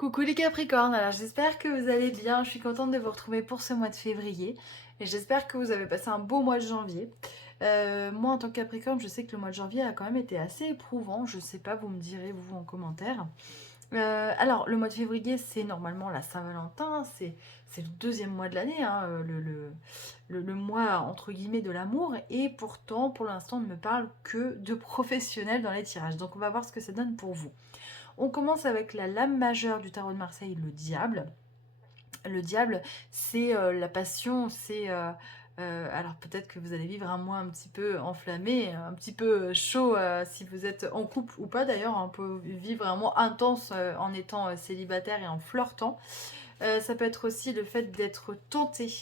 Coucou les Capricornes, alors j'espère que vous allez bien, je suis contente de vous retrouver pour ce mois de février et j'espère que vous avez passé un beau mois de janvier. Moi en tant que Capricorne, je sais que le mois de janvier a quand même été assez éprouvant, je sais pas, vous me direz vous en commentaire. Alors le mois de février c'est normalement la Saint-Valentin, c'est le deuxième mois de l'année, hein, le mois entre guillemets de l'amour et pourtant pour l'instant on ne me parle que de professionnels dans les tirages, donc on va voir ce que ça donne pour vous. On commence avec la lame majeure du tarot de Marseille, le diable. Le diable, c'est la passion, c'est... alors peut-être que vous allez vivre un mois un petit peu enflammé, un petit peu chaud si vous êtes en couple ou pas d'ailleurs. On peut vivre un mois intense en étant célibataire et en flirtant. Ça peut être aussi le fait d'être tenté.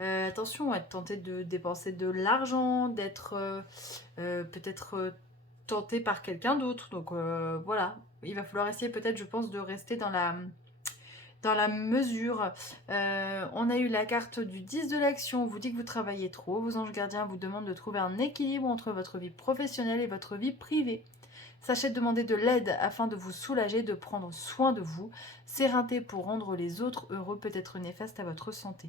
Attention, être tenté de dépenser de l'argent, d'être peut-être tenté par quelqu'un d'autre. Donc voilà, il va falloir essayer peut-être, je pense, de rester dans la mesure. On a eu la carte du 10 de l'action, on vous dit que vous travaillez trop. Vos anges gardiens vous demandent de trouver un équilibre entre votre vie professionnelle et votre vie privée. Sachez demander de l'aide afin de vous soulager, de prendre soin de vous. S'éreinter pour rendre les autres heureux peut être néfaste à votre santé.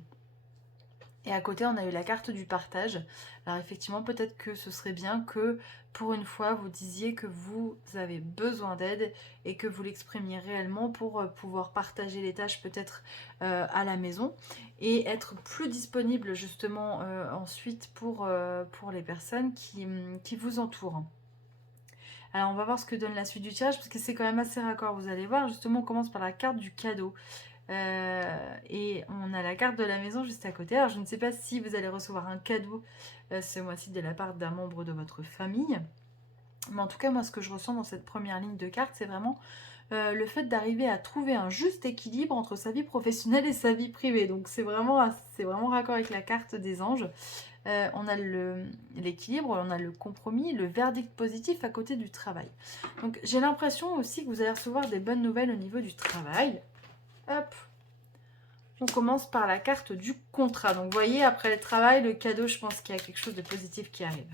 Et à côté, on a eu la carte du partage. Alors effectivement, peut-être que ce serait bien que pour une fois, vous disiez que vous avez besoin d'aide et que vous l'exprimiez réellement pour pouvoir partager les tâches peut-être à la maison et être plus disponible justement ensuite pour les personnes qui vous entourent. Alors on va voir ce que donne la suite du tirage parce que c'est quand même assez raccord. Vous allez voir, justement, on commence par la carte du cadeau. Et on a la carte de la maison juste à côté. Alors je ne sais pas si vous allez recevoir un cadeau ce mois-ci de la part d'un membre de votre famille. Mais en tout cas, moi, ce que je ressens dans cette première ligne de carte, c'est vraiment le fait d'arriver à trouver un juste équilibre entre sa vie professionnelle et sa vie privée. Donc c'est vraiment raccord avec la carte des anges. On a l'équilibre, on a le compromis, le verdict positif à côté du travail. Donc j'ai l'impression aussi que vous allez recevoir des bonnes nouvelles au niveau du travail. Hop, on commence par la carte du contrat. Donc, vous voyez, après le travail, le cadeau, je pense qu'il y a quelque chose de positif qui arrive.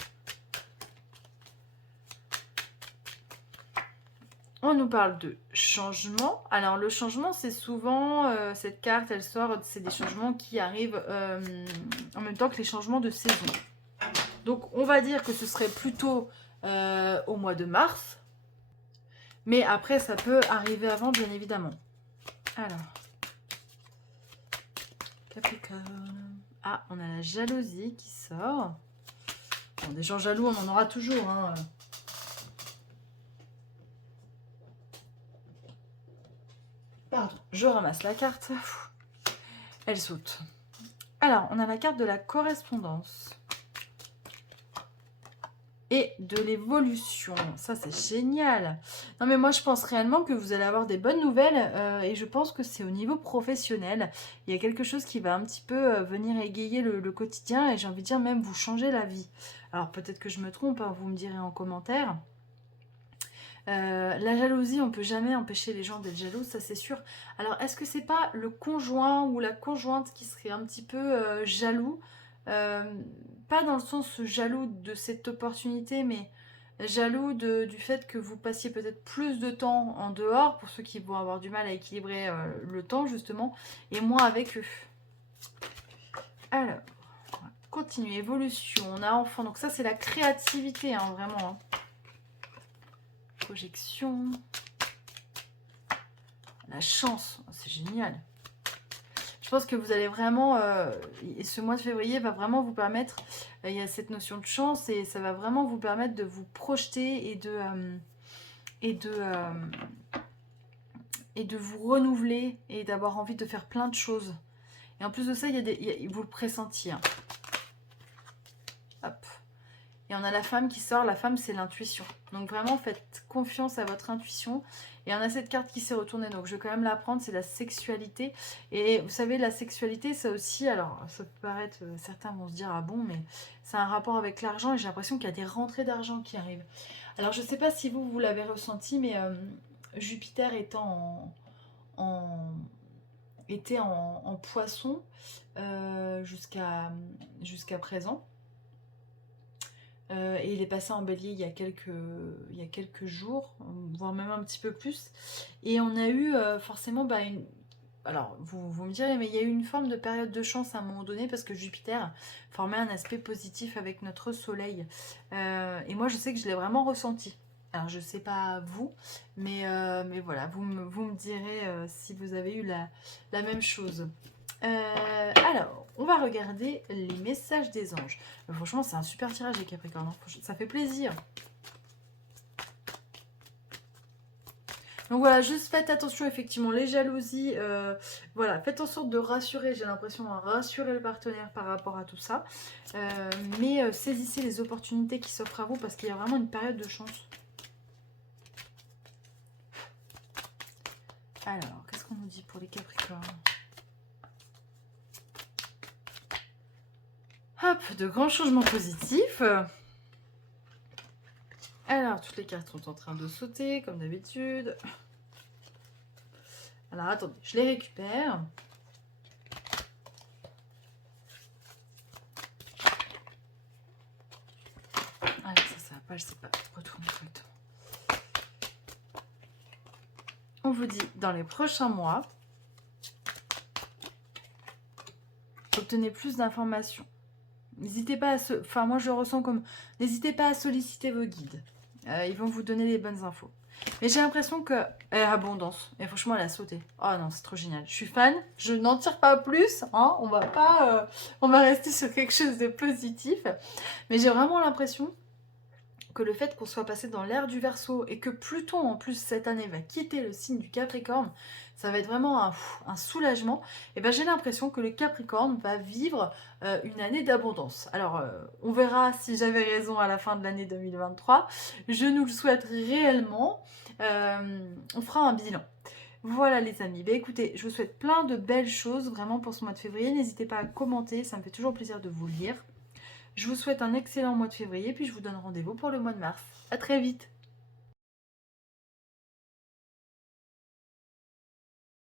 On nous parle de changement. Alors, le changement, c'est souvent, cette carte, elle sort, c'est des changements qui arrivent en même temps que les changements de saison. Donc, on va dire que ce serait plutôt au mois de mars. Mais après, ça peut arriver avant, bien évidemment. Alors, Capricorne. Ah, on a la jalousie qui sort. Bon, des gens jaloux, on en aura toujours. Hein. Pardon, je ramasse la carte. Elle saute. Alors, on a la carte de la correspondance. Et de l'évolution. Ça, c'est génial. Non, mais moi, je pense réellement que vous allez avoir des bonnes nouvelles. Et je pense que c'est au niveau professionnel. Il y a quelque chose qui va un petit peu venir égayer le quotidien. Et j'ai envie de dire même vous changer la vie. Alors, peut-être que je me trompe. Hein, vous me direz en commentaire. La jalousie, on peut jamais empêcher les gens d'être jaloux, ça c'est sûr. Alors, est-ce que c'est pas le conjoint ou la conjointe qui serait un petit peu jaloux? Euh, Pas dans le sens jaloux de cette opportunité, mais jaloux du fait que vous passiez peut-être plus de temps en dehors, pour ceux qui vont avoir du mal à équilibrer le temps justement, et moins avec eux. Alors, on va continuer, évolution, on a enfant, donc ça c'est la créativité, hein, vraiment. Hein. Projection. La chance, c'est génial. Je pense que vous allez vraiment, et ce mois de février va vraiment vous permettre, il y a cette notion de chance et ça va vraiment vous permettre de vous projeter et de, euh, et de vous renouveler et d'avoir envie de faire plein de choses. Et en plus de ça, vous le pressentiez. Hein. Hop. Et on a la femme qui sort. La femme, c'est l'intuition. Donc vraiment, faites confiance à votre intuition. Et on a cette carte qui s'est retournée. Donc je vais quand même la prendre. C'est la sexualité. Et vous savez, la sexualité, ça aussi... Alors, ça peut paraître... certains vont se dire, ah bon, mais c'est un rapport avec l'argent. Et j'ai l'impression qu'il y a des rentrées d'argent qui arrivent. Alors, je ne sais pas si vous l'avez ressenti, mais Jupiter étant était en poisson jusqu'à présent. Et il est passé en bélier il y a quelques jours, voire même un petit peu plus. Et on a eu forcément une... Alors, vous me direz, mais il y a eu une forme de période de chance à un moment donné parce que Jupiter formait un aspect positif avec notre Soleil. Et moi, je sais que je l'ai vraiment ressenti. Alors, je sais pas vous, mais voilà, vous me direz si vous avez eu la même chose. Alors, on va regarder les messages des anges. Franchement, c'est un super tirage les Capricornes, hein. Ça fait plaisir. Donc voilà, juste faites attention, effectivement, les jalousies, voilà, faites en sorte de rassurer, j'ai l'impression, à rassurer le partenaire par rapport à tout ça. Mais saisissez les opportunités qui s'offrent à vous parce qu'il y a vraiment une période de chance. Alors, qu'est-ce qu'on nous dit pour les Capricornes? Hop, de grands changements positifs. Alors, toutes les cartes sont en train de sauter, comme d'habitude. Alors, attendez, je les récupère. Ah, ça va pas, je sais pas. Retourner correctement. On vous dit, dans les prochains mois, obtenez plus d'informations. N'hésitez pas à Enfin, moi, je le ressens comme... N'hésitez pas à solliciter vos guides. Ils vont vous donner les bonnes infos. Mais j'ai l'impression que... abondance. Et franchement, elle a sauté. Oh non, c'est trop génial. Je suis fan. Je n'en tire pas plus. Hein. On va pas... on va rester sur quelque chose de positif. Mais j'ai vraiment l'impression que le fait qu'on soit passé dans l'ère du Verseau et que Pluton, en plus, cette année, va quitter le signe du Capricorne, ça va être vraiment un soulagement. Et ben j'ai l'impression que le Capricorne va vivre une année d'abondance. Alors, on verra si j'avais raison à la fin de l'année 2023. Je nous le souhaite réellement. On fera un bilan. Voilà les amis, bah écoutez, je vous souhaite plein de belles choses vraiment pour ce mois de février. N'hésitez pas à commenter, ça me fait toujours plaisir de vous lire. Je vous souhaite un excellent mois de février, puis je vous donne rendez-vous pour le mois de mars. À très vite!